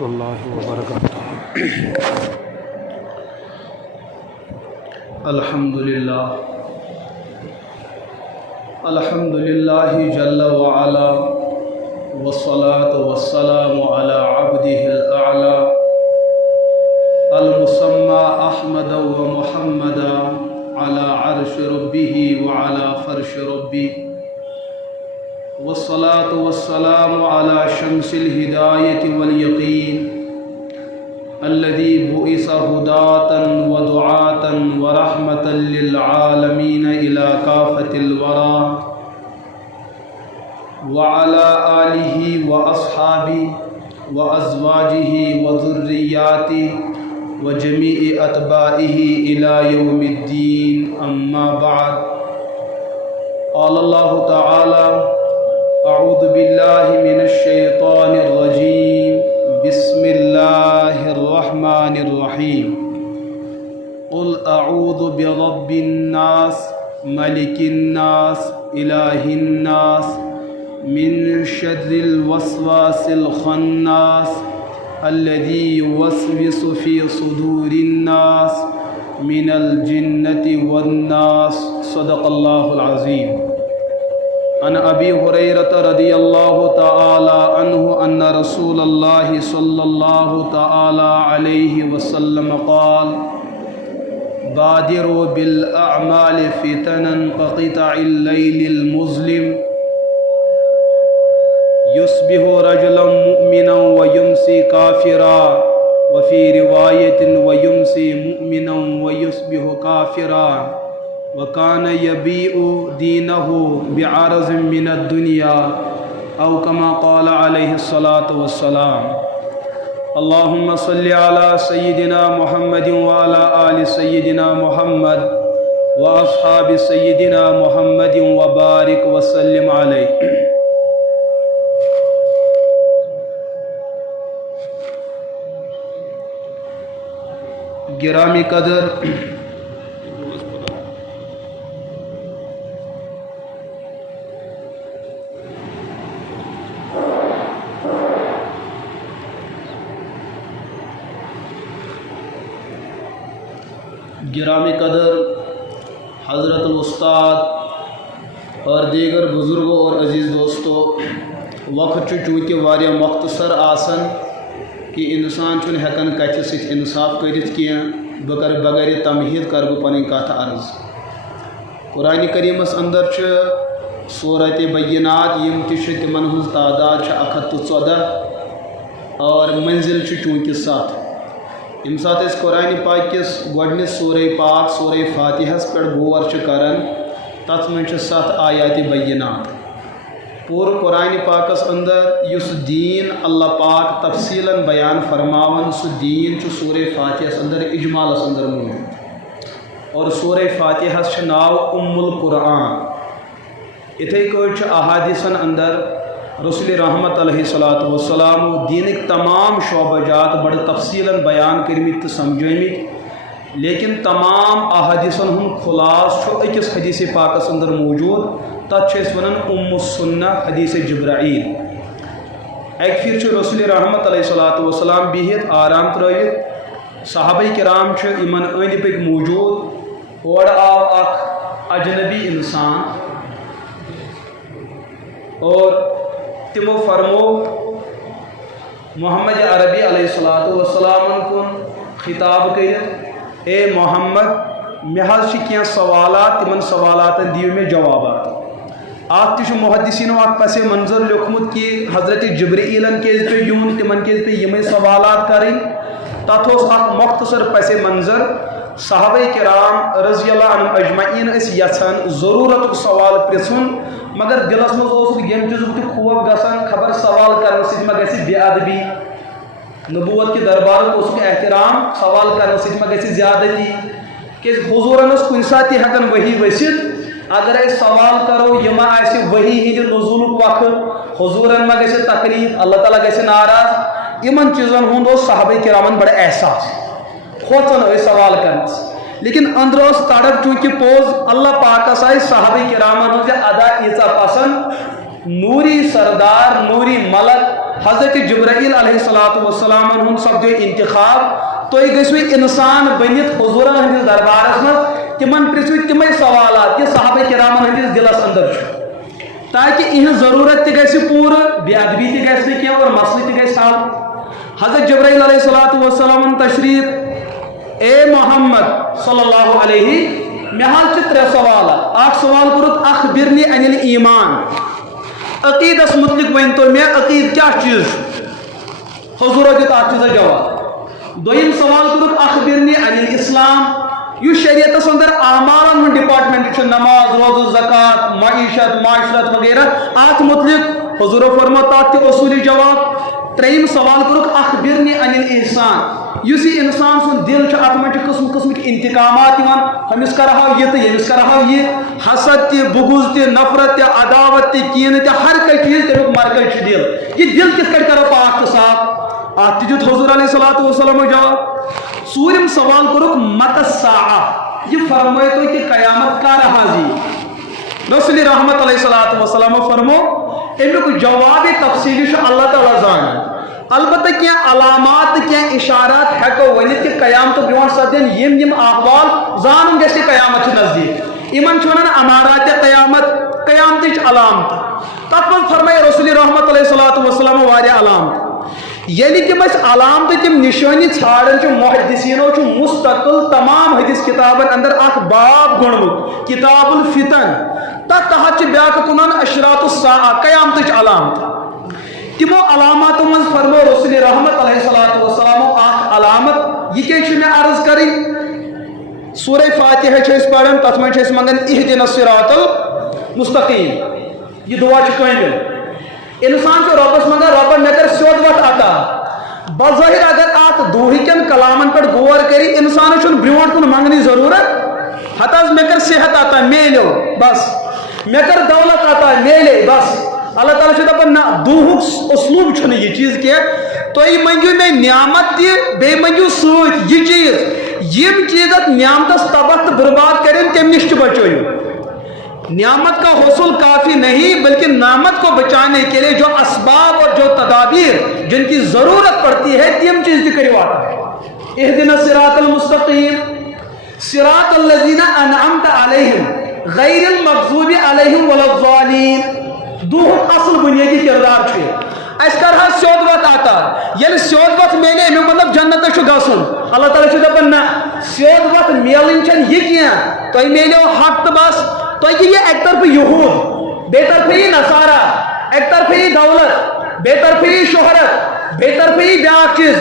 اللہ وبرکاتہ۔ الحمدللہ جل وعلا والصلاة والسلام على عبده الأعلى المسمى أحمد ومحمد على عرش ربه وعلى فرش ربه، والصلاة والسلام على شمس الهداية واليقين الذي بؤس هداة ودعاة ورحمة للعالمين إلى كافة الورى، وعلى آله وأصحابه وأزواجه وذرياته وجميع أتباعه إلى يوم الدين، أما بعد. قال الله تعالى: أعوذ بالله من الشيطان الرجيم، بسم الله الرحمن الرحيم. قل أعوذ برب الناس ملك الناس إله الناس من شر الوسواس الخناس الذي يوسوس في صدور الناس من الجنة والناس. صدق الله العظيم. عن أبي هريرة رضي الله تعالى عنه أن رسول الله صلى الله تعالى عليه وسلم قال: بادروا بالأعمال فتنا كقطع الليل المظلم، يصبح رجلا مؤمنا ويمسي كافرا، وفي رواية ويمسي مؤمنا ويصبح كافرا، وكان يبيع دينه بعرض من الدنيا، أو كما قال عليه الصلاة والسلام. اللهم صل على سيدنا محمد وعلى آل سيدنا محمد وأصحاب سيدنا محمد وبارك وسلم عليه. گرامی قدر حضرت الاستاد اور دیگر بزرگوں اور عزیز دوستو، وقت چونکہ واریاہ مختصر آسن کہ انسان چھن ہیکن کتھ سۭتۍ انصاف کٔرِتھ کینٛہہ، بہٕ کر بغیر تمہید کر بہٕ پنٕنۍ کتھ عرض. قرآن کریمس اندر چھِ سورت بینات یم تہِ چھِ تمن ہٕنٛز تعداد چھِ 114 اور منزل چھِ چونکہ 7. یم سات أسۍ قرآن پاک کس گۄڈنِچ سورہ پاک سورہ فاتحس پٮ۪ٹھ غور چھِ کران، تتھ منٛز چھِ 7 آیات بینات. پورٕ قرآن پاکس اندر یُس دین اللہ پاک تفصیلاً بیان فرماون، سُہ دین چھُ سورہ فاتحس اندر اجمالس اندر موجود، اور سورہ فاتحس چھُ ناو القرآن. اِتھے کٲٹھۍ چھُ احادیثن اندر رسول رحمت علیہ الصلاۃ والسلام دینک تمام شعبہ جات بڑٕ تفصیلاً بیان کٔرمٕتۍ تہٕ سمجھٲمٕتۍ، لیکن تمام احادیثن ہُنٛد خلاص چھُ أکِس حدیث پاکس اندر موجود، تتھ چھِ أسۍ ونان السنہ حدیث جبرائیل. اکہِ پھِرِ چھُ رسول رحمت علیہ الصلاۃ والسلام بِہِتھ آرام ترٲوِتھ، صحابہ کرام چھِ یِمن أنٛدۍ پٔکۍ موجود. اورٕ آو اکھ اجنبی انسان اور تمو فرمو محمد عربی علیہ الصلاۃ والسلام کن خطاب کٔرِتھ: اے محمد، مےٚ حظ چھِ کینٛہہ سوالات، تمن سوالاتن دِیِو مےٚ جوابات. اتھ تہِ چھُ محدثینو اکھ پس منظر لیوکھمُت کہ حضرت جبرائیلن کیٛازِ پیٚو یُن، تمن کیٛازِ پیٚیہِ یِمے سوالات کرٕنۍ. تتھ اوس اکھ مختصر پس منظر. صحابہ کرام رضی اللہ عنہم اجمعین ٲسۍ یژھان ضروٗرتُک سوال پرژھُن، مگر دلس منٛز اوسُکھ ییٚمہِ چیٖزُک تہِ خوف گژھان، خبر سوال کرنہٕ سۭتۍ ما گژھِ بے ادبی. نبوت کہ دربارُک اوسُکھ احترام، سوال کرنہٕ سۭتۍ ما گژھِ زیادتی. کیٛازِ حضوٗرن ٲس کُنہِ ساتہٕ تہِ ہٮ۪کان ؤحی ؤسِتھ. اگر أسۍ سوال کرو یہِ ما آسہِ ؤحی ہِنٛدِ نزوٗلُک وقت، حضوٗرن ما گژھِ تکلیٖف، اللہ تعالیٰ گژھِ ناراض. یِمن چیٖزن ہُنٛد اوس صحابہ کرامن بڑٕ احساس، کھوژان ٲسۍ سوال کرنس. لیکن اندر اس تڑپ چونکہ پوز اللہ پاکس آئی صحابہ کرامن ہز ادا ایچا پسند نوری سردار نوری ملک حضرت جبرائیل علیہ السلام ہند سپدو انتخاب تھی گھو انسان بنت حضور ہندس دربارس مز تمن پرسو تمے سوالات یہ صحابہ کرامن ہندس دلس اندر تاکہ یہ ضرورت تہ پور بے ادبی تہ کی اور مسئلہ تہ حل حضرت جبرائیل علیہ السلام تشریف اے محمد صلی اللہ علیہ مے حال ترے سوالات اخ سوال کورت اخبرنی عن الایمان عقیدس متعلق ون تو میں عقید کیا چیز حضور دیت ات چیز جواب دویم سوال کورت اخبرنی عن الاسلام یہ شریعت اندر اعمالن ہند ڈپارٹمنٹ نماز روزہ زکات معیشت معاشرت وغیرہ ات متعلق حضور فرمو تات تہ اصولی جواب تریم سوال کورک اخبرنی عن الاحسان یس یہ انسان سن دل ات من قسم قسمک انتقامات ہمس کرہو یہ تو یمس کرہو یہ حسد تہ بغض تہ نفرت تہ عداوت تہ کین تہ ہر کانٛہہ چیز تمیک مرکز دل یہ دل کت کٹ کرو پاک تو صاف ات تہ دیت حضور علیہ السلام جواب ژوٗرِم سوال کورک مت الساعہ یہ فرمائے تو کہ قیامت کر حاضی رسول رحمت علیہ السلام فرمو امیک جواب تفصیلی اللہ تعالیٰ زان البتہ کیا علامات کیا اشارات ہیکو ونت کہ قیامت برو سپدن یم احوال زان گھس قیامت نزدیک ان امارات قیامت قیامت علامت تک من فرمائے رسول رحمت علیہ السلام واریاہ علامت یعنی تم علامت تم نشانی ژھانڈان محدثینو مستقل تمام حدیث کتابن اندر اخ باب گوٚنمُت کتاب الفتن تحت بیاکھ کنان اشراط الساعہ قیامت علامت تمو علامات من فرمو رسول رحمت علیہ السلام اخ علامت یہ کہ میں عرض کریں سورہ فاتحہ پڑھان تر من منگان اہدنا الصراط المستقیم یہ دعا کامل انسان سے ربس منگان رب مے کر سیود وت عطا بظاہر اگر ات دہکن کلامن پہ غور کری انسان برونٹ کن منگنی ضرورت ہتاز مے کر صحت عطا میلو بس مے کر دولت عطا میلے بس اللہ تعالیٰ سے دپان نہ دہک اسلوب چھُنہٕ یہ چیز کی تھی منگو میں نعمت تہ بی منگو ست یہ چیز یم چیزت نعمتس تباہ تو برباد کریں تم نش تہ بچو نعمت کا حصول کافی نہیں بلکہ نعمت کو بچانے کے لیے جو اسباب اور جو تدابیر جن کی ضرورت پڑتی ہے تم چیز بھی کرو اہدنا الصراط المستقیم صراط الذین انعمت علیہم غیر المغضوب علیہم ولا الضالین دوہم اصل بنیادی کردار اس کرہا سیود وت عطا یل سیود وت میلے امیک مطلب جنت گھن اللہ تعالیٰ سے دپان نہ سیود وت میلن چھ یہ کیٚنٛہہ تۄہہِ میلیو حق تو بس تۄہہِ یہ ایک طرف یہود بے طرف یہ نصارہ ایک طرف یہ دولت بے طرف یہ شہرت بے طرف یہ بیاکھ چیز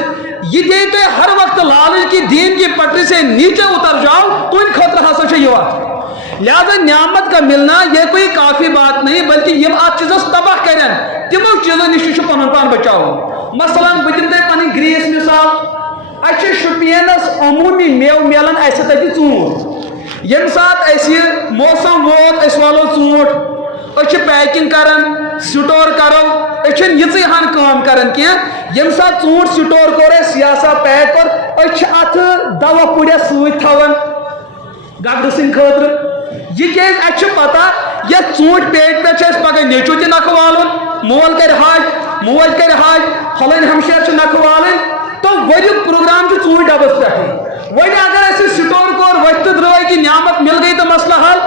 یہ دے تو ہر وقت لالچ کی دین کی پٹری سے نیچے اتر جاؤ تو ان خطر ہسا یہ وقت لہذا نعمت کا ملنا یہ کوئی کافی بات نہیں بلکہ یہ ات چیزس تباہ کرن تمو چیزوں نش پن پان بچاؤ مثلا بہ دم تہ پن گریس مثال اچھے شپینس عمومی میو میلان ایسے تک ژوٗنٛٹھ یم سات ایسی موسم ووت اس والو ژوٗنٛٹھ أسۍ چھِ پیکنگ کران سٹور کرو أسۍ چھِنہٕ یِژٕے ہن کٲم کران کینٛہہ یم سات ژوٗنٛٹھ سٹور کوٚر اَسہِ یہِ ہسا پیک کوٚر أسۍ چھِ اتھ دوا پُڑیس سۭتۍ تھاوان گگرٕ سٕنٛدِ خٲطرٕ یہ کیٛازِ اَسہِ چھِ پتہ یتھ ژوٗنٛٹھۍ پیٹہِ پٮ۪ٹھ چھِ اَسہِ پگاہ نیٚچوٗ تہِ نکھٕ والُن مول کرِ حج موج کرِ حج پھلٲنۍ ہمشیر چھِ نکھٕ والٕنۍ تو ؤریُک پروگرام چھُ ژوٗنٛٹھۍ ڈبس پٮ۪ٹھٕے وۄنۍ اگر اَسہِ سٹور کوٚر ؤتھۍ تہٕ درٛٲے کہ نعمت مل گئی تو مسئلہ حل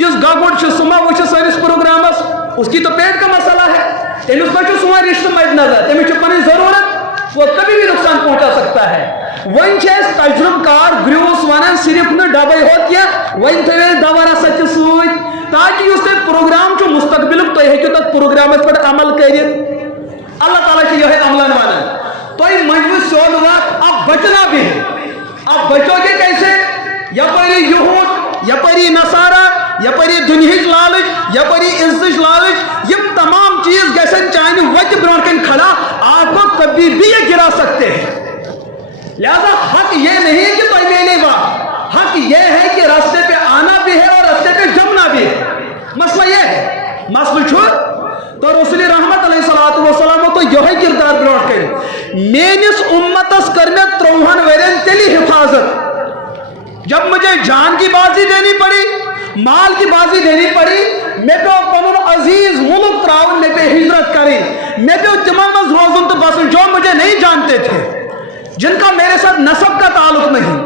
یُس گگُر چھُ سُہ ما وٕچھِ سٲنِس پروگرامس اس کی تو پیٹ کا مسئلہ ہے تٔمِس ما چھُ سون رشتہٕ مد نظر تٔمِس چھِ پنٕنۍ ضروٗرت وہ کبھی بھی نقصان پہنچا سکتا ہے وۄنۍ چھِ أسۍ تجربہٕ کار گریوس ونان صرف نہٕ ڈبے ہوت کینٛہہ وۄنۍ تھٲیِو اَسہِ دوا رسا تہِ سۭتۍ تاکہ یُس تۄہہِ پروگرام چھُ مستقبلُک تُہۍ ہیٚکِو تتھ پروگرامس پٮ۪ٹھ عمل کٔرِتھ اللہ تعالیٰ چھُ یِہوٚے عملن ونان تۄہہِ منٛجوٕ سیوٚد وتھ اب بچنا بھی اب بچو گے کیسے یپٲری یہود یپٲری نصارہ یپٲری دُنہِچ لالچ یپٲری عزتٕچ لالچ یم تمام چیز گژھن چانہِ وتہِ برونٛٹھ کَنۍ کھڑا آپ کو کبھی بھی یہ گرا سکتے ہیں لہذا حق یہ نہیں کہ تۄہہِ میلے وا حق یہ ہے کہ راستے پہ آنا بھی ہے اور راستے پہ جمنا بھی ہے مسئلہ یہ ہے مسئلہ چھو تو رسول رحمت علیہ السلام تو یہ کردار برونٛٹھ کٔرِتھ میٲنِس اُمتس کر میں 30 ورین تیلی حفاظت جب مجھے جان کی بازی دینی پڑی مال کی بازی دینی پڑی میں تو پنن عزیز ملک تراؤن میں پہ ہجرت کریں मैं भी तिमन मज रोजन तो बस जो मुझे नहीं जानते थे, जिनका मेरे साथ नसब का ताल्लुक नहीं,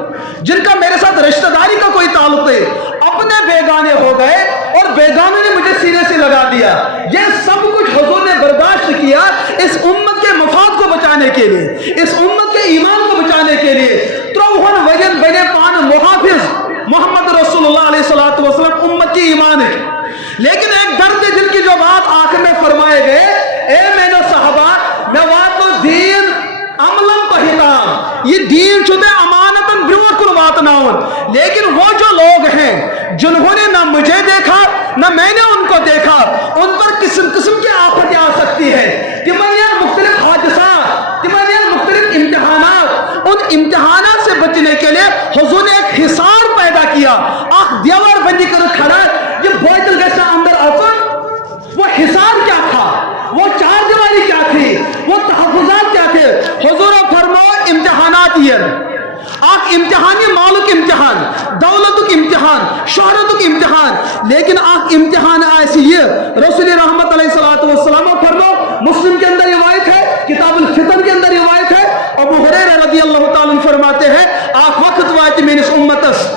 जिनका मेरे साथ रिश्तेदारी का कोई ताल्लुक नहीं, अपने बेगाने हो गए और बेगानों ने मुझे सीने से लगा दिया। ये सब कुछ हुजूर ने बर्दाश्त किया इस उम्मत के मफाद को बचाने के लिए, इस उम्मत के ईमान को बचाने के लिए। त्रोहन वजन बने पान मुहाफिज मोहम्मद रसूलुल्लाह अलैहिस्सलातु वस्सलाम उम्मत की ईमान है। लेकिन एक दर्द दिल की जो बात आखिर में फरमाए गए, ए मेरे साहबा, मैं वातो दीन अमलम पहिताम, ये दीन चुने अमानतन ब्रुकुल वातनाउन। लेकिन वो जो लोग हैं जिन्होंने ना मुझे देखा ना मैंने उनको देखा, उन पर किस्म किस्म की आफतें आ सकती है। तिमनियान मुख्तलिफ हादसा, तिमनियान मुख्तलिफ इम्तिहानात, उन इम्तिहानात से बचने के लिए हुजूर ने एक हिसार पैदा किया। आख दीवार बंदी कर खड़ा, ये बोतल गैस अंदर अचन, वो हिसार क्या था, वो चार दीवारी क्या थी, वो तहफ़्फ़ुज़ात क्या थे। हुजूर फरमाओ इम्तिहानात ये आख इम्तिहान, ये मालुक इम्तिहान, दौलतुक इम्तिहान, शोहरतुक इम्तिहान। लेकिन आख इम्तिहान ऐसी ये रसूल रहमत अलैहिस्सलातु वस्सलाम फरमाओ, मुस्लिम के अंदर रिवायत है, किताबुल फितन के अंदर रिवायत है, अबू हुरैरा रज़ियल्लाहु ताला अन्हु फरमाते हैं, आख वक्त वात मेनिस उम्मतस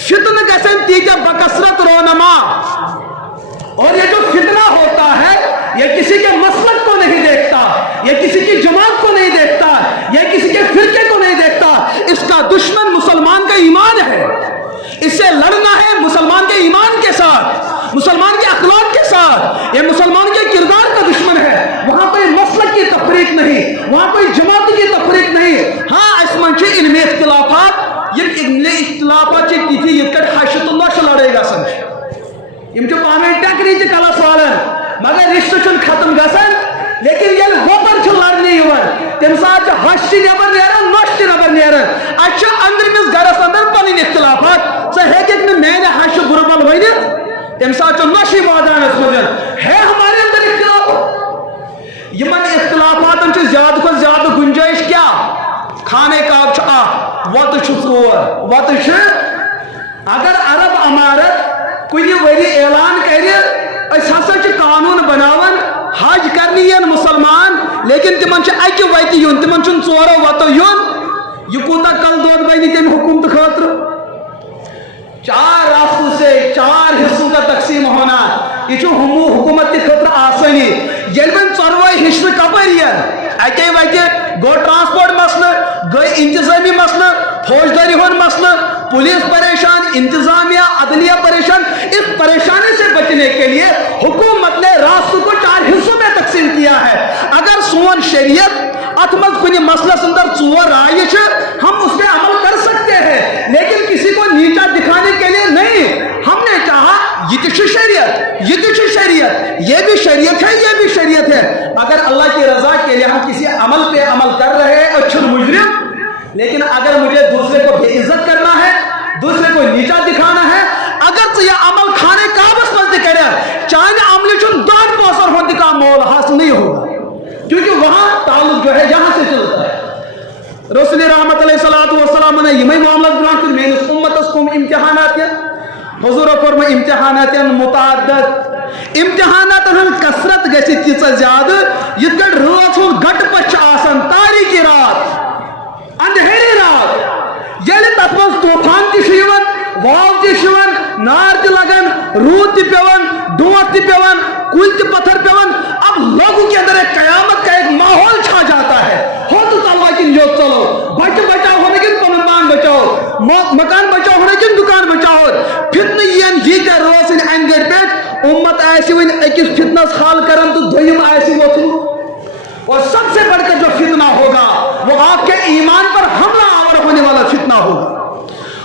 फितन गसन तीके बकसरत रोनमा। और ये जो फितना होता है, ये किसी के मसलक को नहीं देखता, ये किसी की जमात को नहीं देखता, ये किसी के फिरके को नहीं देखता। इसका दुश्मन मुसलमान का ईमान है। इससे लड़ना है मुसलमान के ईमान के साथ, मुसलमान के अखलाक के साथ। ये मुसलमान के किरदार का दुश्मन है। वहां कोई मसलक की तफरीक नहीं, वहां कोई जमात की तफरीक नहीं। हाँ, इस मंच इनमें इख्तिलाफात, ये इख्तिलाफात थी हशतुल्लाह लड़ेगा समझ इनके पाने टकरी कला सवालन, मगर रिश्ते खत्म गसन। लेकिन ये वोपन लड़ने तम सात हश नबर नान, नश नबर नान। अंदरमिस गरस अंदर पन इख्तिलाफात, सह मैंने हश बुरबल वन, तम सात नश वादान मज है हमारे अंदर इख्तिलाफ। यमन इख्तिलाफात ज्यादा को ज्यादा गुंजाइश क्या, खाने काब वत चोर वत। अगर अरब अमारत कुछ वरी ऐलान कर कानून बनावन हज कर मुसलमान, लेकिन तिमन अकि वत यून, तिमन चोरो वतो यून, यह कूता कल दोद बन तम हुकूमत खतर। 4 रास्तों से 4 हिस्सों का तकसीम होना, यह हुकूमत के खतर आसानी। ये चौरवे हिस्से कपर अके वत गो ट्रांसपोर्ट मसल, गई इंतजामी मसल, फौजदारी मसल, पुलिस परेशान, इंतजामिया अदलिया परेशान। इस परेशानी से बचने के लिए हुकूमत ने रास्तों को 4 हिस्सों में तकसीम किया है। अगर सोन शरीयत अत मज कुछ मसलस अंदर 4 राय, हम उस पर अमल कर सकते हैं, लेकिन किसी को नीचा दिखाने के लिए नहीं। हमने चाहा ये शरीयत, ये शरीयत, ये भी शरीयत है, ये भी शरीयत है। अगर अल्लाह की रजा के लिए हम किसी अमल पे अमल कर रहे हैं, अच्छे मुजरिम। लेकिन अगर मुझे दूसरे को बेइज्जत करना है, दूसरे को नीचा दिखाना है, अगर तो यह अमल खाने काबस मत करे, चाहे अमल दान पोसर होने का मोल हासिल नहीं होगा, क्योंकि वहां ताल्लुक जो है यहां से चलता है। रसूल रहमत अलैहिस्सलातु वस्सलाम ने यही मामला बयान कर, मेरे उम्मतस कुम इम्तिहानात, हुजूर फरमा इम्तिहानात मुतअद्दिद, इम्तिहानात कसरत गछि तीच ज्यादा, यित कट रात हो गट पछ आसन, तारीकी रात, अंधेरी रात, ये तथ मज तूफान तवन, वाव तवन, नार लगन, रूद पेवन, डोंट पेवन, कुल पत्थर पेवन। अब लोगों के अंदर एक कयामत का एक माहौल छा जाता है। हो तो तलवा कि जो चलो बच बचाओ होने की पनुमान बचाओ, मकान बचाओ होने की दुकान बचाओ। फितन ये रोज इन अंगड़ पे उम्मत ऐसी वन अकिस फितनस हाल करन तो दोयम ऐसी वो। और सबसे बढ़कर जो फितना होगा वो आपके ईमान पर हमला आवर होने वाला फितना होगा।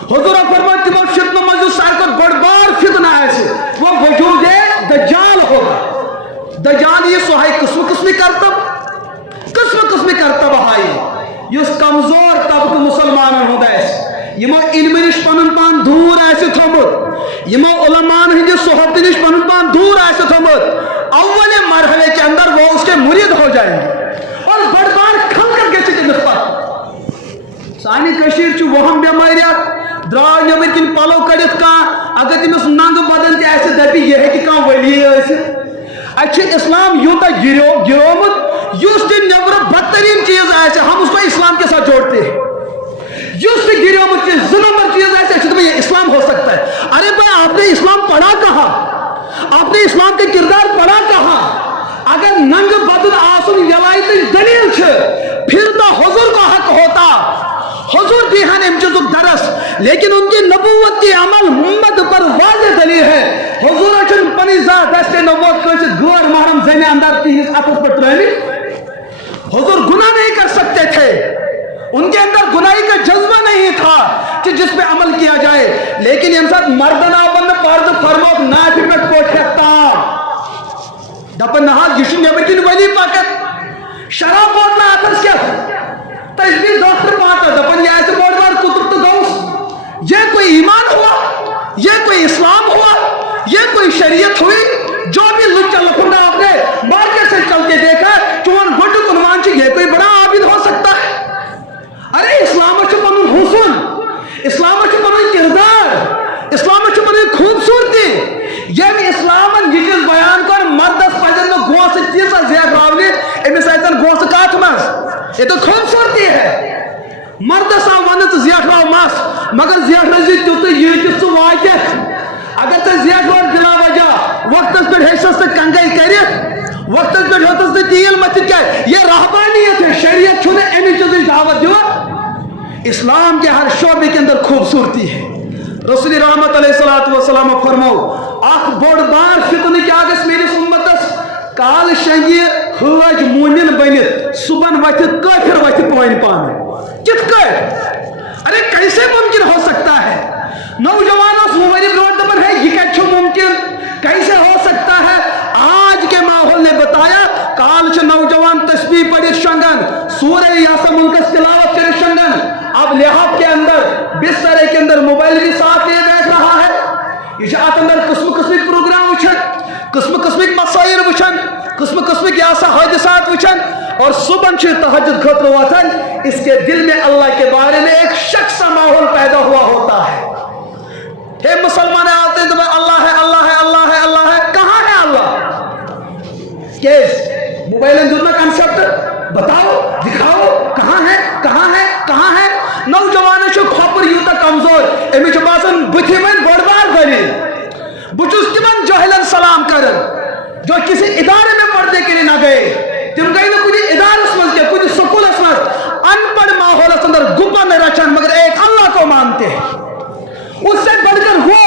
हुजूर फरमाते हैं फितना मौजूद सार को बड़बार फितना ऐसे वो वजूद दज्जाल होगा। दज्जाल ये सोहाई किस्म किस्म करतब हाई युस कमजोर तबक मुसलमान होदा यमो इल्म निश पनुन पान दूर ऐसे थोमुत, यमो उलमान हिंदे सोहबत निश पनुन पान दूर ऐसे थोमुत, अव्वल मरहले के अंदर वो उसके मुरीद हो जाएंगे और बड़बार खलकर गए निस्बत। सानी कशीर छु वहम बेमारिया द्राव नबर किन पलो कड़ित का, अगर तमिस नंग बदन ते ऐसे दपी ये है कि कम वली ऐसे अच्छे इस्लाम यूता गिरोमुत युस नबर बदतरीन चीज आए हम उसको इस्लाम के साथ जोड़ते हैं। युस गिरमत चीज 2 नंबर चीज आए ये इस्लाम हो सकता है। अरे भाई आपने इस्लाम पढ़ा कहाँ? आपने इस्लाम के किरदार पढ़ा कहाँ? अगर नंग बदल आसन वलायत दलील फिर तो हुजूर को हक होता, हुजूर दिहान अम चीजुक दरस, लेकिन उनकी नबूवत की अमल उम्मत पर वाज़ेह दलील है। हुजूर छन पनी जात दस्ते नबूवत कसे गैर महरम जने अंदर तीस अतस पर ट्रेनी। हुजूर गुनाह नहीं कर सकते थे, उनके अंदर गुनाही का जज्बा नहीं था कि जिस पे अमल किया जाए, लेकिन इन साथ मर्दना बंद पर्द फरमोक नाफि पे कोठता दपन नहा यह नबर किन वली पाकत शराब बोतल अतस क्या तस्वीर डॉक्टर पाता दपन यह ऐसे बोर्ड बार कुतुब तो गौस। ये कोई ईमान हुआ, ये कोई इस्लाम हुआ, ये कोई शरीयत हुई? जो भी लुच्चा लफंगा आपने मार्केट से चल के देखा चोन गुड कुनवान ये कोई बड़ा आबिद हो सकता है? अरे इस्लाम पन हुसन, इस्लाम पन किरदार, इस्लाम पन खूबसूरती। यम इस्लाम यह चीज बयान कर मर्दस पजन गोस तीसा जेखरावने अमिस गोस कत मज ये तो खूबसूरती है। मर्दस आ वन जेखराव मस मगर जेखर तुत ये सह वात अगर ते जेखर बिला वजह वक्त पे हेस तो कंगई कर वक्त पे होतस तो तील मत क्या ये रहबानियत है। शरीयत छुने अमि चीज दावत दिवन। इस्लाम के हर शोबे के अंदर खूबसूरती है। रसूल रहमत अलैहिस्सलातु वस्सलाम फरमाओ अख बोड़ बार फितन क्या गस मेरिस उम्मतस काल शंगी हज मोमिन बनित सुबन वथ काफिर वथ पानी पानी कित कट? अरे कैसे मुमकिन हो सकता है? नौजवानों मोबाइल ब्रोड दबन है ये क्या मुमकिन कैसे हो सकता है? आज के माहौल ने बताया काल से नौजवान तस्बीह पढ़ित शंगन सूरह यासीन मुल्कस तिलावत कर शंगन अब लिहाफ के अंदर बिस्तर के अंदर मोबाइल भी साथ लिए बैठ रहा है। ये अंदर किस्म किस्म प्रोग्राम वुचन, किस्म किस्म मसाइल वुचन, किस्म किस्म हादसात वुचन और सुबह तहज्जुद खतर वतन इसके दिल में अल्लाह के बारे में एक शक सा माहौल पैदा हुआ होता है। हे मुसलमान आते हैं तो अल्लाह है अल्लाह है अल्लाह है अल्लाह है। कहाँ है अल्लाह? केस मोबाइल दुनिया कंसेप्ट बताओ दिखाओ कहाँ है कहाँ है कहाँ है? नौजवान खोपर यूत कमजोर अमिस बासान बुथि वन बड़बार गली बुचुस तिमन जहलन सलाम कर जो किसी इदारे में पढ़ने के लिए ना गए, तुम गई ना कुछ इदारस मज के कुछ स्कूल मज अनपढ़ माहौल अंदर गुब्बा में रचन मगर एक अल्लाह को मानते हैं। उससे बढ़कर वो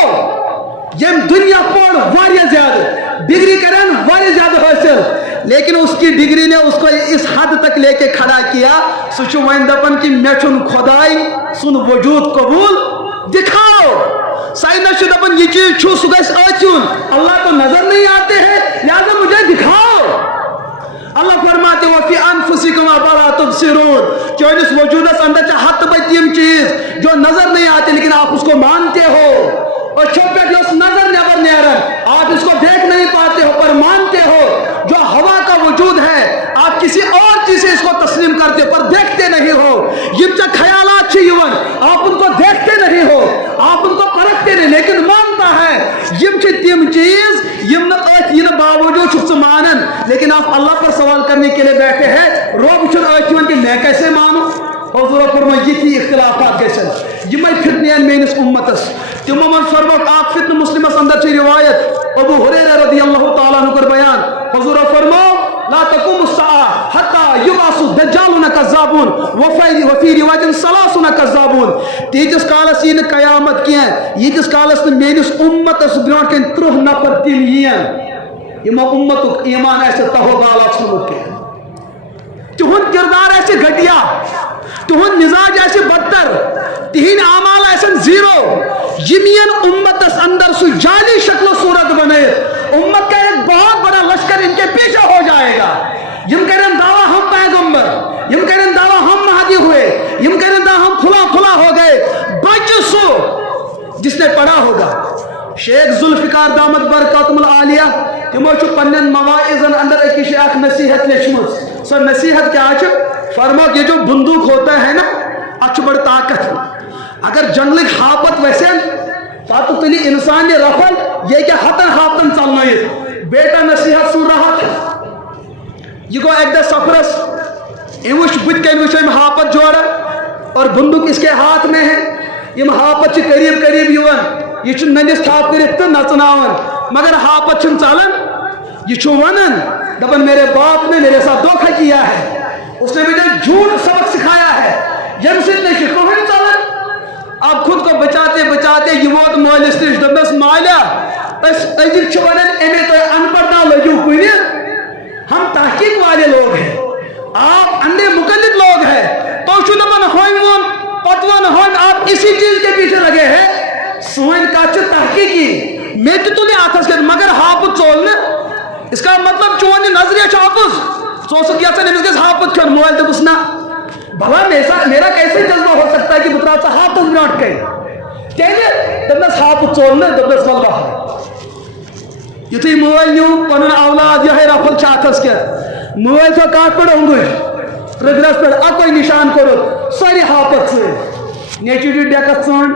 ये दुनिया पढ़ वारिया ज्यादा डिग्री करन वारिया ज्यादा हासिल, लेकिन उसकी डिग्री ने उसको इस हद तक लेके खड़ा किया सुच वन दपन कि मे छुन खुदाई सुन वजूद कबूल दिखाओ। साइंस दपन ये चीज छू सह अल्लाह तो नजर नहीं आते हैं लिहाजा मुझे दिखाओ। अल्लाह फरमाते वफी अनफुसिकुम अफला तुबसिरून चौनिस वजूदस अंदर हत बतीम चीज जो नजर नहीं आते लेकिन आप उसको मानते हो और छुप नजर नेबर नेरन आप इसको देख नहीं पाते हो पर मानते हो। जो हवा का वजूद है आप किसी और चीज से इसको तस्लीम करते हो पर देखते नहीं हो। ये ख्यालात युवन आप उनको देखते नहीं हो, आप उनको परखते नहीं लेकिन मानता है। यम तिम चीज यम न बावजूद मानन लेकिन आप अल्लाह पर सवाल करने के लिए बैठे हैं। रोब कि मैं कैसे मानू? हुजूर फरमाया ये थी इख्तिलाफात गसन यम फितन मेनिस उम्मतस तिमो मन फरमाया आप फितन मुस्लिमस अंदर ची रिवायत अबू हुरैरा रदियल्लाहु ताला अन्हु कर बयान हुजूर फरमाया ला तकुम अस्सा हत्ता युबासु दज्जालुन कज़्ज़ाबून वफी रिवायत सलासुन कज़्ज़ाबून तीस कालस यी कयामत क्या यीतिस कालस मेनिस उम्मतस ब्रोट कन 30 नफर तिम यियन यमो उम्मतुक ईमान आसे तहो बाला छुमुत के तुहन किरदार आसे घटिया तुहन मिजाज ऐसे बदतर तिहिन आमाल ऐसे जीरो यमियन उम्मतस अंदर सु जाली शक्ल सूरत बने उम्मत का एक बहुत बड़ा लश्कर इनके पीछे हो जाएगा। यम करें दावा हम पैगंबर, यम करें दावा हम महदी हुए, यम करें दावा हम फुला फुला हो गए। बच्चो जिसने पढ़ा होगा शेख जुल्फिकार दामत बरकातुल आलिया तिमो पन्न मवाइजन अंदर एक नसीहत लेचमुत सो नसीहत क्या फरमा ये जो बंदूक होता है ना अच्छ बड़ ताकत अगर जंगल हापत वैसे तो तुली इंसान ने रफल ये क्या हतन हापतन चलना बेटा नसीहत सुन रहा था یہ گو ایک دہ سفرس وچ بت کن وچ ہاپت جوڑا اور بندوق اس کے ہاتھ میں ہے. یم ہاپت قریب قریب یوان یہ ننس تھاپ کرت تو نچناون مگر ہاپت ژلان. یہ ونان دپان میرے باپ نے میرے ساتھ دھوکہ کیا ہے, اس نے مجھے جھوٹ سبق سکھایا ہے یم سے کہیں ژلان. اب خود کو بچاتے بچاتے یہ ووت مالس نش دپس مالیا أزِک ونان امی تہ ان پڑھ نہ لگو کن, ہم تحقیق والے لوگ ہیں, آپ اندھے مقلد لوگ ہیں, تو دپان ہوم وون پت ون ہوم آپ اسی چیز کے پیچھے لگے ہیں. سون کت تحقیقی میں تہ تل اتھس کر مگر ہاپت ژول. اس کا مطلب چون نظریہ اپز ژوسک یژھان امس گژھِ ہاپت کھیون. مول دپس نہ بھلا میرا کیسے جذبہ ہو سکتا ہے کہ بہ ترا ہاپس برونٹ کن کیازِ دپنس ہاپت ژول نا دپنس ول بہر. یتھے مول نیو پنن اولاد یہ رفل اتھس کھیت مول تھو کت پہ اونگج رگرس پہ اکوئی نشان کورت ساری ہاپت ثت نیچو جی ڈیکس ژھانڈ.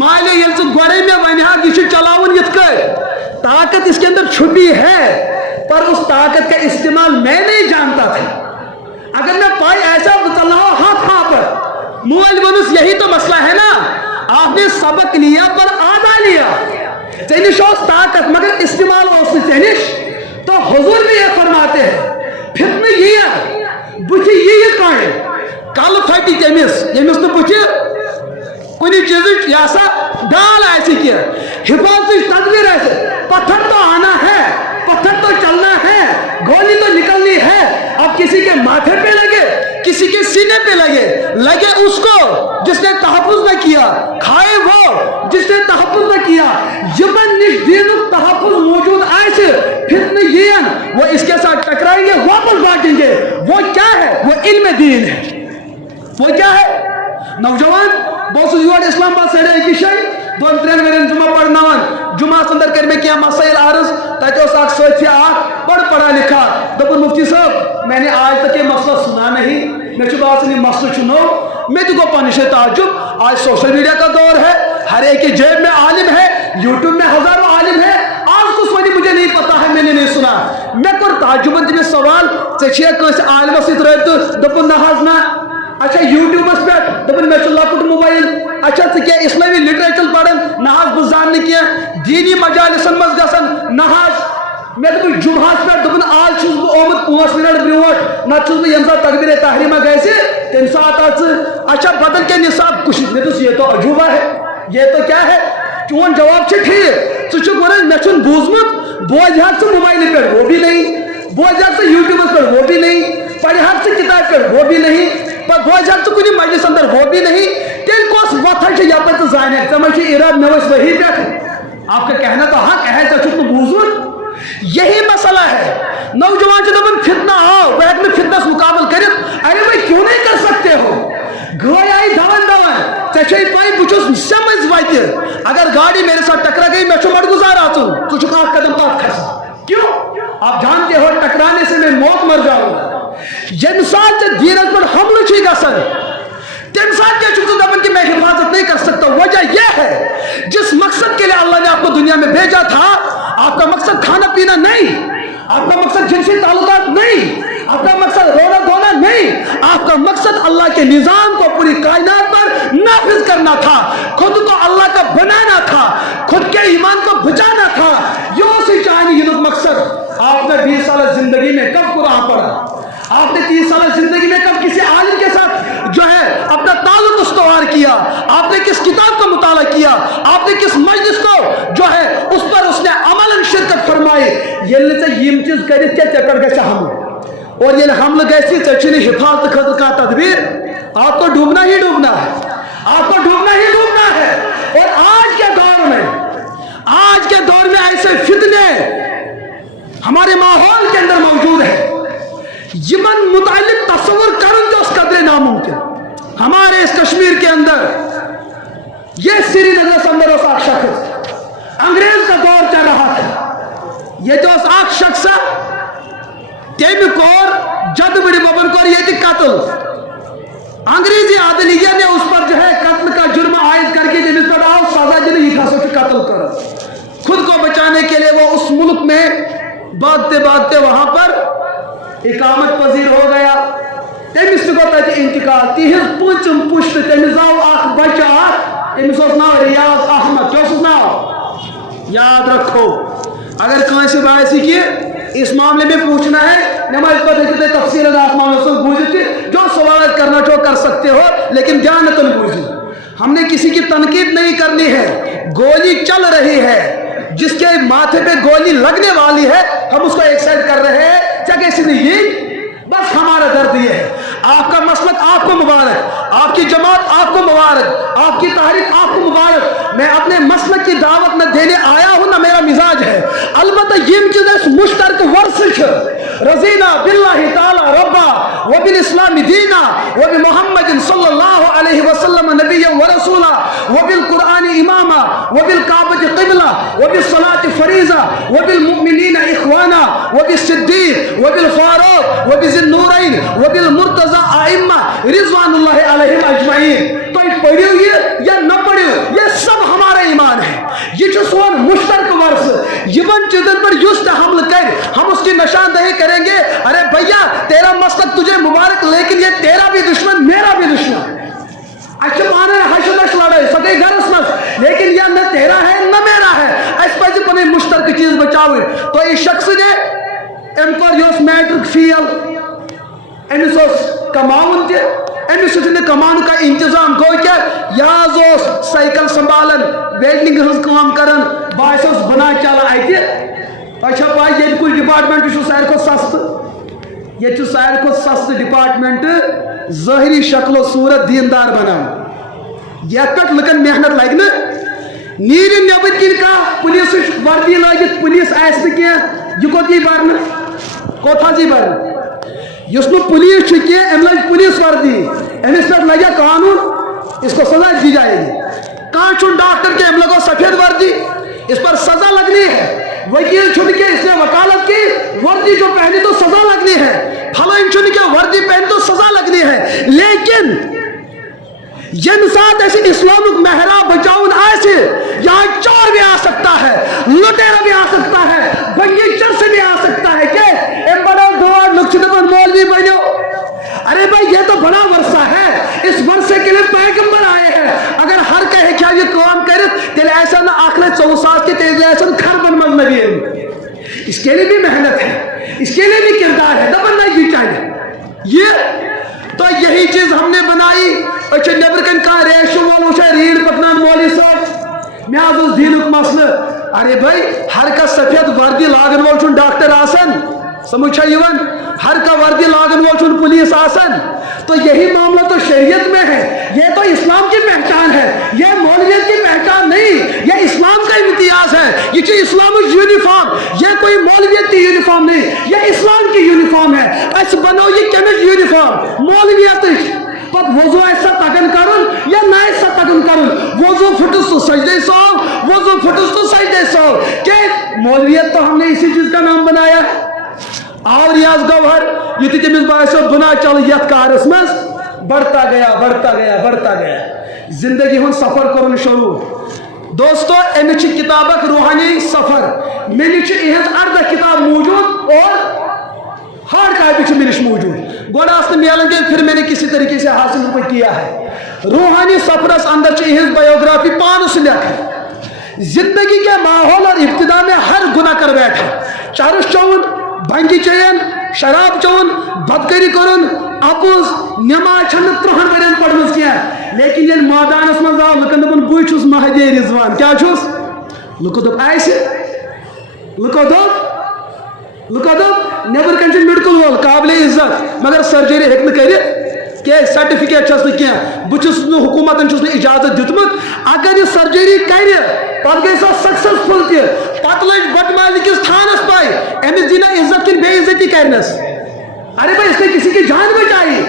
مالے یل ژٕ گۄڈے مےٚ ونہا یہ چلاون یت کٔٹھۍ طاقت اس کے اندر چھپی ہے پر اس طاقت کا استعمال میں نہیں جانتا تھا. اگر میں پائی ایسا چل رہا ہاتھ پر مول ونس یہی تو مسئلہ ہے نا, آپ نے سبق لیا پر آدھا لیا. ژےٚ اوس طاقت مگر استعمال اوس نہٕ ژےٚ نش. تو حضور بھی یہ فرماتے ہیں فتنہ یہ بُتھِ یہ کامہِ کل پھٹہِ تٔمِس ییٚمِس نہٕ بُتھِ کُنہِ چیزٕچ یہ سا ڈال آسہِ کینٛہہ حفاظتٕچ تدبیر آسہِ. پتھر تو آنا ہے, پتھر تو چلنا ہے, گولی تو نکلنی ہے. اب کسی کے ماتھے پہ لگے کسی کے سینے پہ لگے اس کو جس نے تحفظ نہ کیا, کھائے وہ جس نے تحفظ نہ کیا. یمن نش دینک تحفظ موجود آئے فتنہ یہ وہ اس کے ساتھ ٹکرائیں گے واپس بانٹیں گے. وہ کیا ہے, وہ علم دین ہے. وہ کیا ہے نوجوان بہت یور اسلام آباد سڑے کی شائی دون ترین ورین جمعہ پڑھناون. جمعہ اندر کر میں کیا مسائل عرض تاکہ اس آگ سوچی آگ بڑھ پڑھا لکھا دپن مفتی صاحب میں نے آج تک یہ مسئلہ سنا نہیں, میں چھو بات سنی مسئلہ چنو. میں تو کو پانش تعجب, آج سوشل میڈیا کا دور ہے, ہر ایک کی جیب میں عالم ہے, یوٹیوب میں ہزاروں عالم ہے. آج کچھ وجہ مجھے نہیں پتا ہے, میں نے نہیں سنا. میں کر تعجبن تمہیں سوال ژےٚ کٲنٛسہِ عالمس سۭتۍ رٲبطہٕ دپن نہ حظ نہ. اچھا یوٹیوبس پہ دپن میں لۄکُٹ موبائل. اچھا ژٕ کیٛاہ اسلامی لٹریچر پران نہ حظ بہٕ زانہٕ نہٕ کینٛہہ. دینی مجالسن منٛز گژھان نہ حظ. میں دپن جمعہس پہ دپن آج چھُس بہٕ آمُت 5 منٹ برونٛٹھ نتہٕ چھُس بہٕ ییٚمہِ ساتہٕ تقبیرِ تحریمہ گژھِ تمہِ ساتہٕ آ ژٕ. اچھا بدل کیا نصاب کچھ میں دوٚپُس یہ تو عجوبہ ہے, یہ تو کیا ہے. چون جواب چھُ ٹھیک, ژٕ چھُکھ ونان مےٚ چھُنہٕ بوٗزمُت. بوزہکھ ژٕ موبائل پہ وہ بھی نہیں, بوزہکھ ژٕ یوٹیوبس پہ وہ بھی نہیں, پڑھہکھ ژٕ کتاب پہ وہ بھی نہیں, بوزہکھ ژٕ کُنہِ مجلس اندر وہ بھی نہیں. تیل کۄس وتھا چھِ یپٲرۍ ژٕ زانکھ ژےٚ ما چھُ اراد مےٚ ؤژھ وحی پٮ۪ٹھ. آپ کا کہنا تو حق ہے, ژےٚ چھُکھ نہٕ بوٗزمُت. یہی مسئلہ ہے. نوجوان چھِ دپان فتنہ آو بہٕ ہیٚکہٕ نہٕ فتنس مقابل کٔرِتھ. ارے بھائی کیوں نہیں کر سکتے ہو, گٲڑۍ آئی دون ژےٚ چھے پاے بہٕ چھُس سمجھ وتہِ. اگر گاڑی میرے ساتھ ٹکرا گئی میں چھُ مڑگزار اژُن, ژٕ چھُکھ اکھ قدم پتھ کھسان. کیوں آپ جانتے ہو ٹکرانے سے میں موت مر جاؤں گا. ییٚمہِ ساتہٕ ژےٚ دیٖنس پٮ۪ٹھ حملہٕ چھُے گژھان تمہِ ساتہٕ کیا چھُکھ ژٕ دپان کہ میں حفاظت نہیں کر سکتا. وجہ یہ ہے جس مقصد کے لیے اللہ نے آپ کو دنیا میں بھیجا تھا, آپ کا مقصد کھانا پینا نہیں, آپ کا مقصد جنسی تعلقات نہیں, آپ کا مقصد رونا دھونا نہیں, آپ کا مقصد اللہ کے نظام کو پوری کائنات پر نافذ کرنا تھا, خود کو اللہ کا بنانا تھا, خود کے ایمان کو بچانا تھا. یہ سی چاہیے یہ مقصد. آپ نے 20 سالہ زندگی میں کب قرآن پڑھا, آپ نے 30 سالہ زندگی میں کب کسی عالم کے ساتھ جو ہے اپنا تعلق استوار کیا, آپ نے کس کتاب کا مطالعہ کیا, آپ نے کس مجلس کو جو ہے اس پر اس نے عملاً شرکت فرمائی. ییٚلہِ ژےٚ یِم چیز کٔرِتھ کیٛاہ ژےٚ پٮ۪ٹھ گژھِ حملہٕ, اور ییٚلہِ حملہٕ گژھِ ژےٚ چھُے نہٕ حفاظت خٲطرٕ کانٛہہ تدبیر. آپ کو ڈوبنا ہی ڈوبنا ہے, آپ کو ڈوبنا ہی ڈوبنا ہے. اور آج کے دور میں ایسے فتنے ہمارے ماحول کے اندر موجود ہے یمن متعلق تصور کرن جو اس قدر ناممکن. ہمارے اس کشمیر کے اندر یہ سری نگر اندر اس اخ شخص انگریز کا دور چل رہا تھا. یہ جو اس اخ شخص تیمی کور جد بڑی بابن کور یہ تھی قتل. انگریزی عدلیہ نے اس پر جو ہے قتل کا جرم عائد کر کے جب اس پر آؤ سزا جنہیں ہی خاصوں کی قتل کرو. خود کو بچانے کے لیے وہ اس ملک میں بھاگتے بھاگتے وہاں پر इकामत पजीर हो गया तमिस गो तत इंतकाल तिहज पूंचम पुश्त तमिस आव अख बच्चा तमिस नाव रियाज अहमद क्या नाव याद रखो अगर कहीं बासी कि इस मामले में पूछना है नमाज पढ़ तफसील बूझित जो सवाल करना जो कर सकते हो लेकिन ध्यान तुम बूझो हमने किसी की तनकीद नहीं करनी है गोली चल रही है जिसके माथे पे गोली लगने वाली है हम उसको एक्साइट कर रहे हैं जगह से नहीं बस हमारा दर्द ये है आपका मसलक आपको मुबारक आपकी जमात आपको मुबारक आपकी तहरीक आपको मुबारक मैं अपने मसलक की दावत न देने आया हूं ना मेरा मिजाज है अलबत्ता यम चीज मुश्तरक वर्जिश रजीना बिल्लाहि ताला रब्बा व बिल इस्लाम दीना व बि मुहम्मदिन सल्लल्लाहु अलैहि वसल्लम नबिय्यन व रसूला व बिल कुरान इमामा व बिल काबति क़िबला व बिस सलाति फरीज़ा व बिल मुमिनीन इख्वाना व बिस सिद्दीक व बिल फारूक व बिज़िन नूरैन व बिल मुर्तज़ा आइम्मा रिज़वानुल्लाहि अलैहिम अजमईन तो पढ़ियो ये या न पढ़ियो ये सब हमारा ईमान है ये जो सोन मुश्तरक वर्ष यमन चीजन पर युस्त हमल कर हम उसकी निशानदेही करेंगे अरे भैया तेरा मसलक तुझे मुबारक लेकिन ये तेरा भी दुश्मन मेरा भी दुश्मन अच्छा माने हशदश लड़ाई सके घरस मस लेकिन यह न तेरा है न मेरा है इस पर अपने मुश्तरक चीज बचाओ तो इस शख्स ने एम पर योस मैट्रिक फेल एमिस कमाउन ते एमिस कमान का इंतजाम गो क्या याज साइकिल संभालन वेल्डिंग हज काम करन बास बना चला अति अच्छा पाई ये कुछ डिपार्टमेंट सारे को सस्त ये सारे को सस्त डिपार्टमेंट ज़ाहिरी शक्ल सूरत दीनदार बना ये पे लुकन मेहनत लगे नीर नबर किन का पुलिस वर्दी लगित पुलिस आस क्या यह कोत बरन कोथा बरन इस पुलिस अम लग पुलिस वर्दी अमिस पे लगे कानून इसको सजा दी जाएगी कहाँ डॉक्टर के अम लगो सफेद वर्दी इस पर सजा लगनी है वकील छुन के इसने वकालत की वर्दी जो पहनी तो सजा लगनी है फलाइन छुन के वर्दी पहनी तो सजा लगनी है लेकिन यम साथ ऐसे इस्लामिक मेहराब बचाउन आसे यहाँ चोर भी आ सकता है लुटेरा भी आ सकता है बंगी चर्च भी आ सकता है क्या बड़ा दुआ नुकसान मौलवी बनो अरे भाई ये तो बड़ा वर्षा है इस वर्षे के लिए पैगंबर आए हैं अगर हर कहे क्या ये काम करे तेल ऐसा ना आखिर 100 साल के तेज ऐसा खर बन मन लगी इसके लिए भी मेहनत है इसके लिए भी किरदार है दबन नहीं भी चाहिए ये तो यही चीज हमने बनाई अच्छा नबर कन का रेशो वालों से रीड पकनान मौलवी साहब मैं आज दीनुक मसल अरे भाई हर का सफेद वर्दी लागन वाल डॉक्टर आसन समझा यवन हर का वर्दी लागन वाल पुलिस आसन तो यही मामला तो शरीयत में है ये तो इस्लाम की पहचान है ये मौलवियत की पहचान नहीं ये इस्लाम का इम्तियाज है ये इस्लामिक यूनिफॉर्म ये कोई मौलवियत की यूनिफॉर्म नहीं ये इस्लाम की यूनिफॉर्म है ऐसे बनो ये केमिक यूनिफॉर्म मौलवियत पत वजू ऐसा तगन करन या ना ऐसा तगन करन वजू फुटस तो सजदे सो वजू फुटस तो सजदे सो के मौलवियत तो हमने इसी चीज का नाम बनाया और रियाज गौहर युति तमिस बासो बुना चल यथ कारस मज बढ़ता गया बढ़ता गया बढ़ता गया जिंदगी हुन सफर करन शुरू दोस्तों अमिच किताबक रूहानी सफर मेनिच इहत अर्ध किताब मौजूद और हार्ड कॉपी मेनिश मौजूद गोड़ा मिलन के फिर मैंने किसी तरीके से हासिल किया है रूहानी सफरस अंदर इहज बायोग्राफी पानस लिखा जिंदगी के माहौल और इब्तिदा में हर गुना कर बैठे चारुश चौन भंगी चयन शराब चौन बदकरी करन अपुज नमाज छन 3 वर्षन पढ़मस क्या लेकिन ये मैदानस मज आव लुकन दपन बुछ महदे रिजवान क्या लुको दप आइसे लुको दप नबर कन मेडिकल वोल काबिल इज्जत मगर सर्जरी हेक कर सर्टिफिकेट क्या बहुत हुकूमत इजाजत दितमुत अगर यह सर्जरी कर पे गई सक्सेसफुल तक लग बटमाली किस थानस पाई अमिस दीना इज्जत कि बेइज्जती करनस अरे भाई इसने किसी की जान बचाई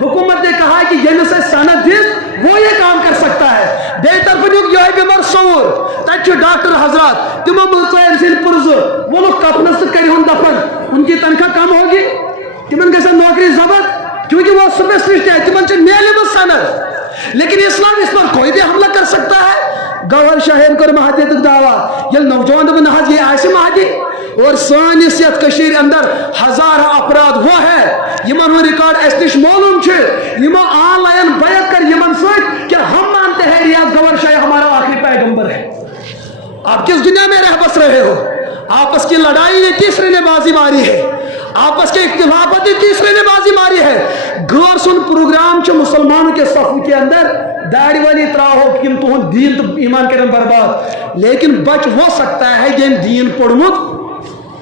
हुकूमत ने कहा कि ये से सनद दिस वो ये काम कर सकता है बेतरफ ये बेमार सौर तक डॉक्टर हजरात तिमो पुरज वो लोग कफनस तो कर दफन उनकी तनख्वाह कम होगी तिमन गई नौकरी जबत क्योंकि वो स्पेशलिस्ट है तिमन मेल सनद लेकिन इस्लाम इस पर कोई भी हमला कर सकता है गवर शहर कर महादी दावा ये नौजवान दपन ये आसे महादी और सानिस यथ कशीर अंदर हजार अपराध वो है यमन वो रिकॉर्ड अस निश मालूम छे यमो ऑनलाइन बैत कर यमन सत कि हम मानते हैं रियाज गवर शाह हमारा आखिरी पैगंबर है। आप किस दुनिया में रह बस रहे हो? आपस की लड़ाई ने तीसरे ने बाजी मारी है, आपस के इख्तिलाफत ने तीसरे ने बाजी मारी है। गौर सुन प्रोग्राम च मुसलमानों के सफ के अंदर दाढ़ी वाली त्राहो कि तुम दीन तो ईमान करें बर्बाद, लेकिन बच वो सकता है ये दीन पढ़मुत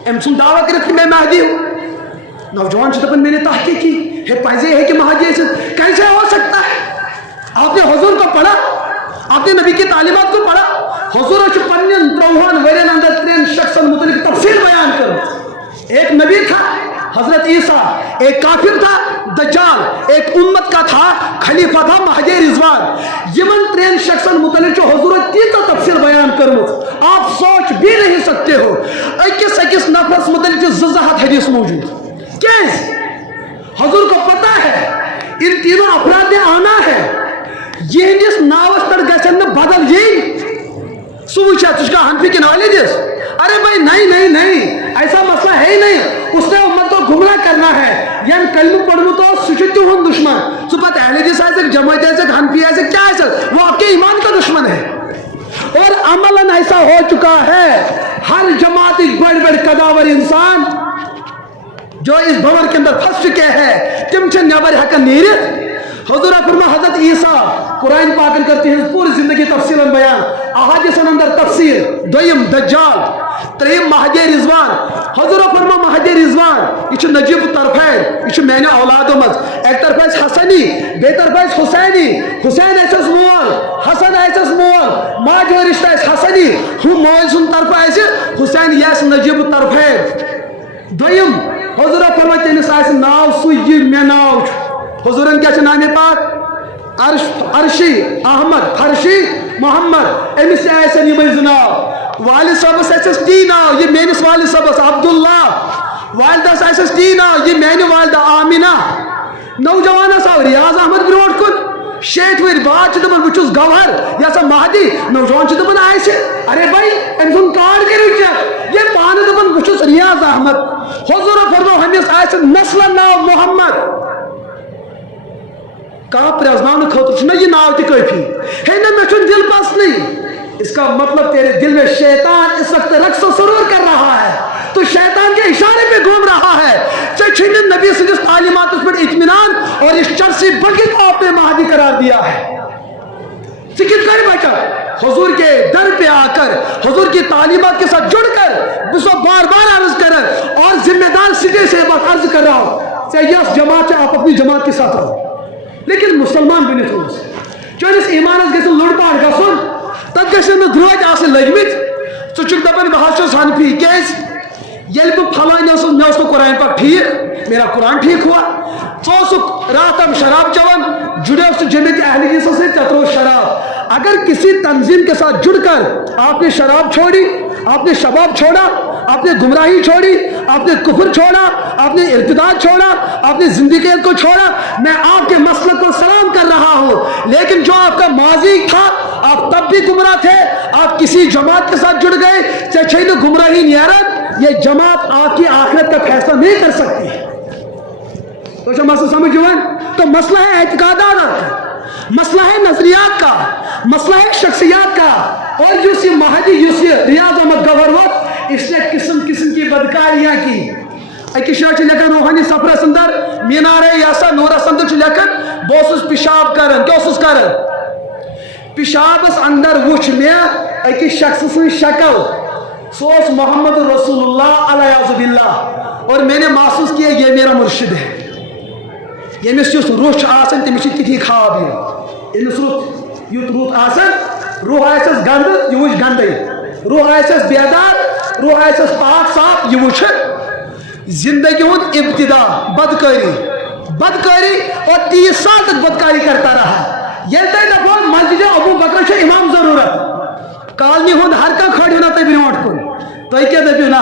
अम सुन दावा कर मैं महदी हूँ। नौजवान दपन मैंने तहकीक की है पाइजे है कि महदी कैसे हो सकता है? आपने हुजूर को पढ़ा, आपने नबी की तालीमात को पढ़ा। हुजूर पन्न 53 वरियन अंदर 3 शख्सन मुतलिक तफसील बयान कर। एक नबी था हजरत ईसा, एक काफिर था दज्जाल, एक उम्मत का था खलीफा था महदी रिजवान। यमन 3 शख्सन मुतलिक जो हुजूर तीता तफसील बयान कर आप सोच भी नहीं सकते हो। अकिस अकिस नफरस मुतलिक 2 हदीस मौजूद। क्या हुजूर को पता है इन तीनों अपराध ने आना है, यहस नावस पर गन बदल यही सुचा तुझका हनफी की नॉलेज। अरे भाई नहीं नहीं नहीं, ऐसा मसला है ही नहीं। उसने उम्मत को गुमराह करना है। यान कलम पढ़ू तो सुचित हो दुश्मन सु पता अहलेदिस जमात हनफी क्या है, वो आपके ईमान का दुश्मन है। और अमलन ऐसा हो चुका है हर जमात बड़े बड़े कदावर इंसान जो इस भवन के अंदर फंस चुके हैं तिम नबर हेकन नीरित। हुजूर फरमा हजरत ईसा कुरान पाक करते हैं पूरी जिंदगी तफसील बयान, अहादीस अंदर तफसील। दोयम दज्जाल, त्रेम महदी रिजवान। हुजूर फरमा महदी रिजवान यह नजीब तरफैन, यह मैंने औलादों मज एक तरफ हसनी बे तरफ हुसैनी। हुसैन ऐसस मोल, हसन ऐसस मोल, माज रिश्ता हसनी हूँ मोल सुन तरफ हुसैन यह नजीब तरफैन। दोयम हुजूर फरमा तमिस नाव सु मे नाव। हुजूरन क्या नामे पाक अरशी अहमद फरशी मोहम्मद अमिस नाव। वालिद सबस टी नाव, ये मेनिस वालिद सबस अब्दुल्ला। वालिदस टी नाव, ये मेन वालिदा आमिना। नौजवानस आव रियाज अहमद ब्रोट कुन 6 वरी बाद दपान बहुत गवहर यह सा महदी। नौजवान दपान अरे भाई अम सुन कार्ड करू चेक, ये पान दपान बहुत रियाज अहमद। हुजूर फरमाओ हमिस नस्ल नाव मोहम्मद। कहा प्रजमान खतर यह नाव तफी है ना, मे दिल बस नहीं। इसका मतलब तेरे दिल में शैतान इस वक्त रक्स सरूर कर रहा है, तो शैतान के इशारे पे घूम रहा है। नबी सल्लल्लाहु तालीमात पर इत्मीनान और इस चर्ची बगी को आपने महदी करार दिया है। कर बचा हुजूर के दर पे आकर हुजूर की तालीमात के साथ जुड़कर उसको बार बार अर्ज कर और जिम्मेदार सिटे से अर्ज कर रहा हूँ यस जमात आप अपनी जमात के साथ रहो, लेकिन मुसलमान बनित हो चस ईमानस गो लुड़पाट गन तक ग्रोज आ लगित चुक दपान बहुत हनफी क्या फलान मे कुरान पाक ठीक, मेरा कुरान ठीक हुआ। रात हम शराब चवन जुड़े जमित अहलदीस से चतरो शराब। अगर किसी तंजीम के साथ जुड़कर आपने शराब छोड़ी, आपने शबाब छोड़ा, आपने गुमराही छोड़ी, आपने कुफर छोड़ा, आपने इर्तिदाद छोड़ा, आपने जिंदगी को छोड़ा, मैं आपके मसलक को सलाम कर रहा हूँ। लेकिन जो आपका माजी था आप तब भी गुमराह थे, आप किसी जमात के साथ जुड़ गए, चाहे तो गुमराही नियारत, ये जमात आपकी आखिरत का फैसला नहीं कर सकती। तो जो मसला समझ तो मसला है एतकादात का, मसला है नजरियात का, मसला है शख्सियात का। और जो सी महदी रियाज अहमद गवर्नर इसने किस्म किस्म की बदकारियां की। अकिशा लेखन रूहानी सफरस अंदर मीनारे यासा नूरस अंदर लेखन बहुत पेशाब करन क्या कर पेशाबस अंदर वुच मे अकिस शख्स सं शक्ल सो मोहम्मद रसूलुल्लाह अलैहिस्सलाम और मैंने महसूस किया ये मेरा मुर्शिद है। यमिस रुख आसन तमिस तिथि खाब यमिस रुख युत रुख आसन रूह आसस गंद यह वुच गंदे, रूह आसस बेदार, रूह आसस पाक साफ यह वुच जिंदगी हुंद इब्तिदा बदकारी और 30 साल तक बदकारी करता रहा। ये दपो मस्जिद अबू बकर इमाम जरूरत कॉलनी हुंद हर कह खड़ ना तुम ब्रोट कुन तुम क्या दपो ना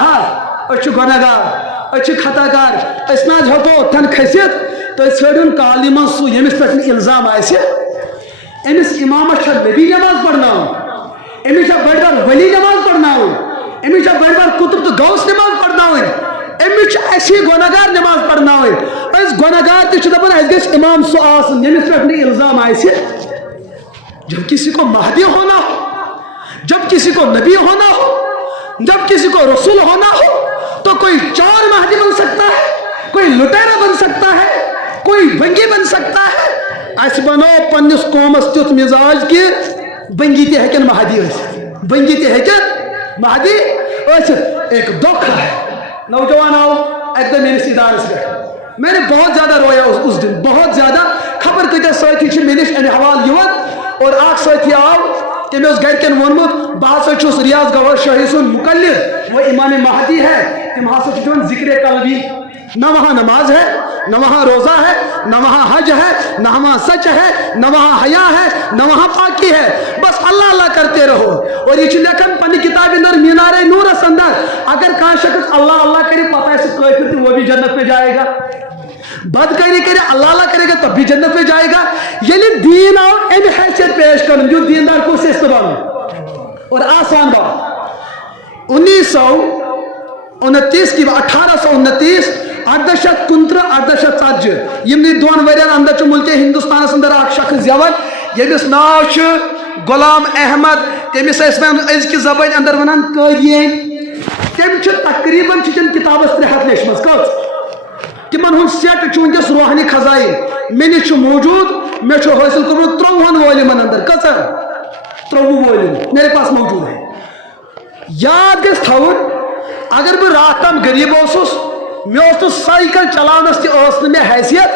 गुनहगार खताकार ना हेको थन खसित तुम षड़न कॉलनी मं सू यमिस पे इल्जाम अमिस इमामस नबी नमाज पढ़ना, अमिस बड़ बड़ वली नमाज पढ़ना, अमिस बड़ बड़ कुतुब तो गौस नमाज पढ़ना अमिस ऐसी गुनहगार नमाज पढ़ना गुनहगार तक इमाम सह यमिस पे इल्जाम आए जब किसी को महदी होना हो, जब किसी को नबी होना हो, जब किसी को रसूल होना हो, तो कोई चोर महदी बन सकता है, कोई लुटेरा बन सकता है, कोई बंगी बन सकता है। अस बनो पन्निस कौमस तुथ मिजाज कि बंगी ते हेकन महदी बंगी ते हेकन महदी। एक दुख है नौजवान आओ एकदम मेरे इदारस पे मैंने बहुत ज्यादा रोया उस दिन, बहुत ज्यादा। खबर कत साथी मे नश अमे हवाल और आख साथी आव तम गरकन वोनमुत बह रियाज गवाहर शाही सुन मुकल्लिद, वो इमाम महदी है, तम हसा जिक्र कल्बी। न वहाँ नमाज है, न वहाँ रोज़ा है, न वहाँ हज है, न वहाँ सच है, न वहाँ हया है, न वहाँ पाकी है। बस अल्लाह अल्लाह करते रहो। और ये लेखन पन्नी किताब अंदर मीनारे नूरस अंदर अगर कह शख्स अल्लाह अल्लाह करे पता है काफिर तो वो भी जन्नत में जाएगा, बदकारी करे अल्लाह अल्लाह करेगा तब भी जन्नत में जाएगा। ये दीन आओ इन हैसियत पेश कर जो दीनदार को से और आसान बात 1929 की 1829 1859 यमनी दोन वरियन अंदर मुल्क हिंदुस्तान अंदर शख्स जवन यमिस नाव गुलाम अहमद, तमिस अजक जबान अंदर वन कदीन, तम तकरीबन किताबस 3 हथ लेचम कच तिमन हूं सेट वनकस रूहानी खजाइन मे नश मौजूद। मे हासिल कर्मुत 53 वॉल्यूमन अंदर कचन 53 वॉल्यूम मेरे पास मौजूद है। याद गस थवन अगर बह रात तम गरीब मे तो साइकिल चलानस मे हैसियत,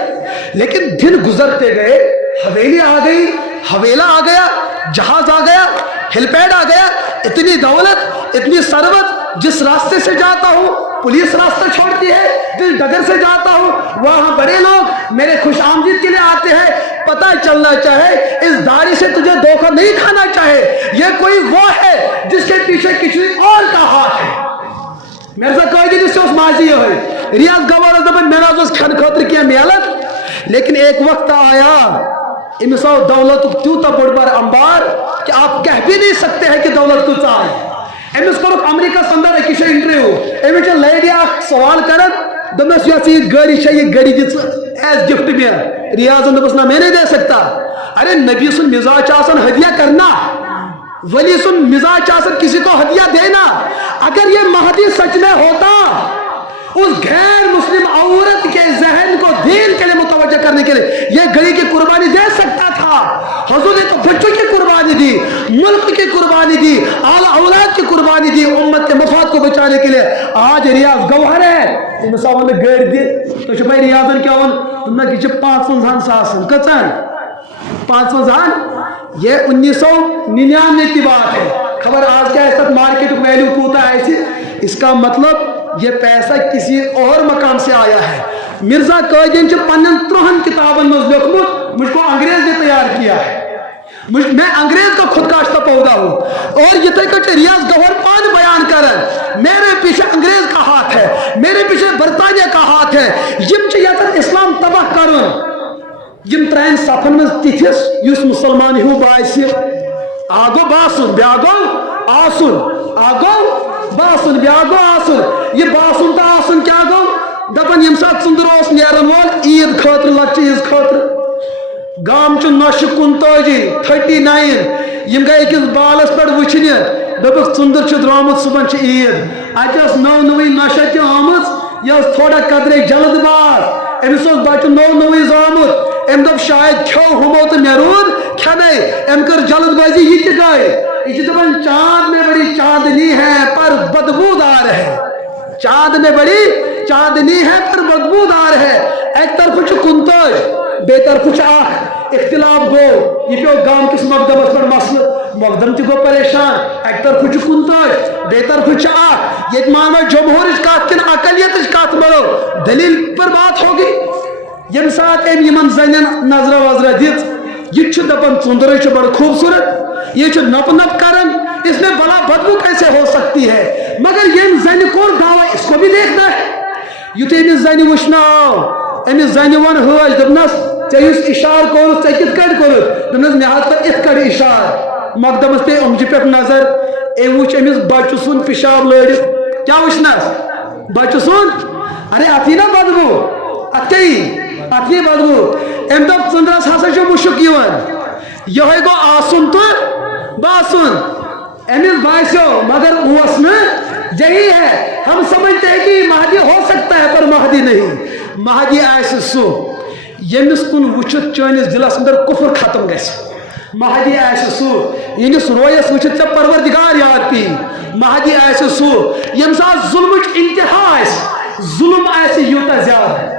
लेकिन दिन गुजरते गए, हवेली आ गई, हवेला आ गया, जहाज आ गया, हेलीपैड आ गया, इतनी दौलत, इतनी सरवत। जिस रास्ते से जाता हूँ पुलिस रास्ता छोड़ती है, जिस डगर से जाता हूँ वहाँ बड़े लोग मेरे खुश आमदीद के लिए आते हैं। पता चलना चाहे इस दाढ़ी से तुझे धोखा नहीं खाना चाहे, ये कोई वो है जिसके पीछे किसी और का हाथ है। मिर्जा कायदे से माजी है रियाज गवार दपन मेरा खन खतर क्या मेलत, लेकिन एक वक्त आया इमिस आओ दौलत त्यूता बड़ बार अंबार कि आप कह भी नहीं सकते हैं कि दौलत कुछ आए। अमिस कर अमेरिका अंदर अकिस इंटरव्यू अमिस लेडी सवाल कर दस ये गाड़ी ये गाड़ी दिज एज गिफ्ट में रियाज दस ना मैं नहीं दे सकता। अरे नबी सुन मिजाज हदिया करना, वली सुन मिजाज किसी को हदिया देना। अगर ये महदी सच में होता उस गैर मुस्लिम औरत के जहन को दीन के लिए मुतवज्जह करने के लिए ये घड़ी की कुर्बानी दे सकता था। हुजूर ने तो बच्चों की कुर्बानी दी, मुल्क की कुर्बानी दी, आला औलाद की कुर्बानी दी उम्मत के मफाद को बचाने के लिए। आज रियाज गवार है मिसाल में गड़ दी तो भाई रियाजन क्या तुमने कि 55 सास कचन 55 ये 1999 की बात है। खबर आज क्या है मार्केट वैल्यू कूता है, इसका मतलब ये पैसा किसी और मकाम से आया है। मिर्जा कायदीन पन्न 3 किताबन में लिखमुत, मुझको अंग्रेज ने तैयार किया है, मैं अंग्रेज का खुद काश्ता पौधा हूँ। और ये रियाज गवार पान बयान कर मेरे पीछे अंग्रेज का हाथ है, मेरे पीछे बरतानिया का हाथ है। यम इस्लाम तबाह कर यम 3 सफन में तिथिस मुसलमान हूँ बास आगो बासुन ब्यागो आसुन, आगो बासुन ब्यागो आसुन। ये बासुन तो आसुन क्या गो दपन यम साथ सुंदर नेरन वोल ईद खतर लक्ष ईद खतर गाम नश 39 यम गए अकिस बालस पे वुचन दपक सुंदर द्रामुत सुबह ईद अत नव नश आम यह थोड़ा कदरे जल्दबाज अमिस बच्चे नव जामुत अम दप शायद खो हमो तो मे रूद खने अम कर जल्दबाजी ये गए ये दपान चांद में बड़ी चांदनी है पर बदबूदार है, चांद में बड़ी चांदनी है पर बदबूदार है। एक तरफ कुंतज बेतरफ इख्तिलाफ गो ये पे गांव किस मकदमस पर मसल मकदम गो परेशान। एक तरफ कुंतज बेतरफ ये मानो जमहूर कत कि अकलियत कत बड़ो दलील पर बात होगी। यम सात यमन जन नजर वजर दित ये दपन चुंदर बड़ खूबसूरत, ये नप नप करन, इसमें बड़ा बदबू कैसे हो सकती है। मगर यम जन को दावा इसको भी देखना है। युत अमिस जन वुचना अमिस जन वन हज दपनस इशार कोर कित कट कोर दपनस मे हाथ पर इत कट इशार मकदमस पे उंगज पे नजर ए वुच अमिस बच्चु सुन पिशाब लड़ क्या वुचनस बच्चु सुन अरे अथी ना बदबू अथी बदबू अम दप चंद्रस हसा मुशुक यह गो आसुन तो बासुन अमिस बासो मगर ओस न यही है। हम समझते हैं कि महदी हो सकता है पर महदी नहीं। महदी आए सो यमिस कुन वुचित चनिस दिलस अंदर कुफर खत्म गस। महदी आए सो यमिस रोयस वुचित चे परवरदिगार याद पी। महदी आए सो यम साथ जुल्म इंतहा जुल्म आए यूता ज्यादा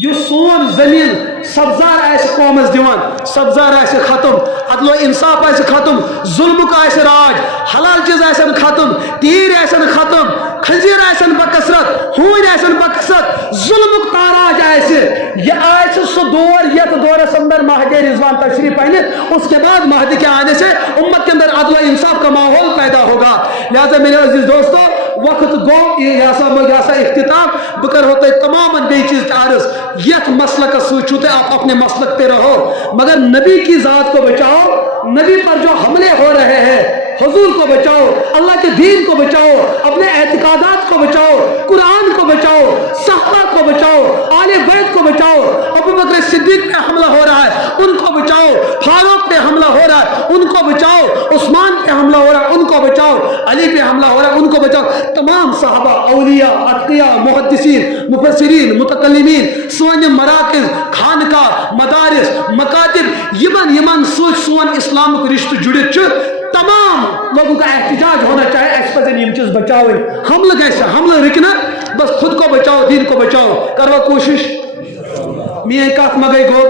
यु सोन जमीन सब्जार आए कौमस दिवान सब्जार आए खत्म अदलो इंसाफ आए खत्म जुल्म का आए राज हलाल चीज आए खत्म तीर आए खत्म खंजीर आए बकसरत हून आए बकसरत जुल्म ताराज आए यह आए सो दौर यथ दौरस अंदर महदी रिजवान तशरीफ आने उसके बाद महदी के आने से उम्मत के अंदर अदलो इंसाफ का माहौल पैदा होगा। लिहाजा मेरे अजीज दोस्तों वक्त गो यह इख्तिताम बकर होता है तमाम बे चीज अर्ज यथ मसलक सूचो आप अपने मसलक पे रहो मगर नबी की जात को बचाओ। नबी पर जो हमले हो रहे हैं हुजूर को बचाओ, अल्लाह के दीन को बचाओ, अपने एतकादात को बचाओ, कुरान को बचाओ, सहाबा को बचाओ, आले बैत को बचाओ। अबू बकर सिद्दीक पे हमला हो रहा है उनको बचाओ, फारूक पे हमला हो रहा है उनको बचाओ, उस्मान पे हमला हो रहा है उनको बचाओ, अली पे हमला हो रहा है उनको बचाओ। तमाम सहाबा औलिया अतकिया मुहद्दिसीन मुफस्सिरीन मुतकल्लिमीन सोन मराकिज खानका मदारिस मकातिब यमन यमन सोन इस्लाम को रिश्ते जुड़े तमाम लोगों का एहतजाज होना चाहिए। एक्सपर्ट चीज बचाओ हमला कैसा हमला रुकना बस खुद को बचाओ दीन को बचाओ करो कोशिश। मैं कत मगई गो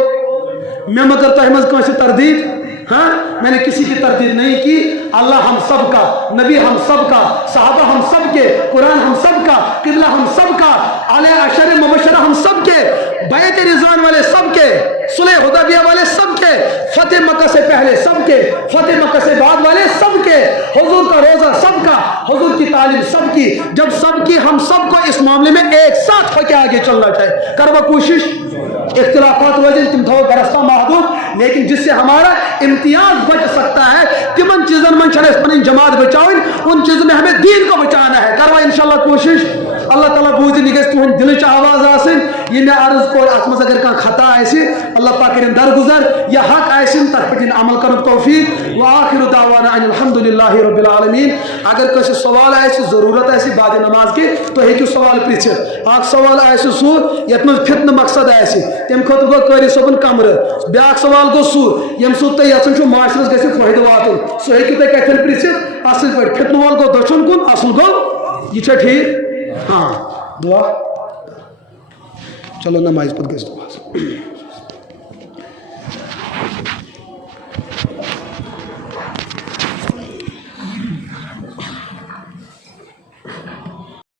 मैं मगर तह मज तरदीद हाँ मैंने किसी की तरदीद नहीं की। अल्लाह हम सब का, नबी हम सब का, सहाबा हम सब के, कुरान हम सब का, किबला हम सब का, आले अशर मुबशरा हम सब के, बैत रिजवान वाले सब के, सुलह हुदैबिया वाले सब के, फतेह मक्का से पहले सब के, फतेह मक्का से बाद वाले सब के, हुजूर का रोजा सब का, हुजूर की तालीम सब की। जब सब की हम सबको इस मामले में एक साथ होकर आगे चलना चाहिए। करवा कोशिश इख्तिलाफात वजह तुम थो गरस्ता महदूद लेकिन जिससे हमारा इम्तियाज बच सकता है तिमन चीजन मन पन जमात बचाओ उन चीजों में हमें दीन को बचाना है। करवा इंशाल्लाह कोशिश। अल्लाह ताला बूझ निगस तुहन दिल आवाज आसिन ये मैं अर्ज को अत अगर कह खता आसि अल्लाह पाक करें दरगुजर या हक आसिन तथ पे अमल कर तौफीक व आखिर दावाना अल्हम्दुलिल्लाहि रब्बिल आलमीन। अगर कस सवाल आसि जरूरत आसि बाद नमाज के तो हेकु सवाल पृछित अख सवाल आसि सू यत मज फितन मकसद आसि तम खत गो करी सोबन कमर ब्या सवाल गो सू यम सू तुम यचान माशरस गि फायदे वातुन सह हेकु तुम कथन पृछित असल पे फितन वाल गो दछुन कुन असल गो यह ठीक। हाँ दुआ चलो नमाज पद गस दुआ।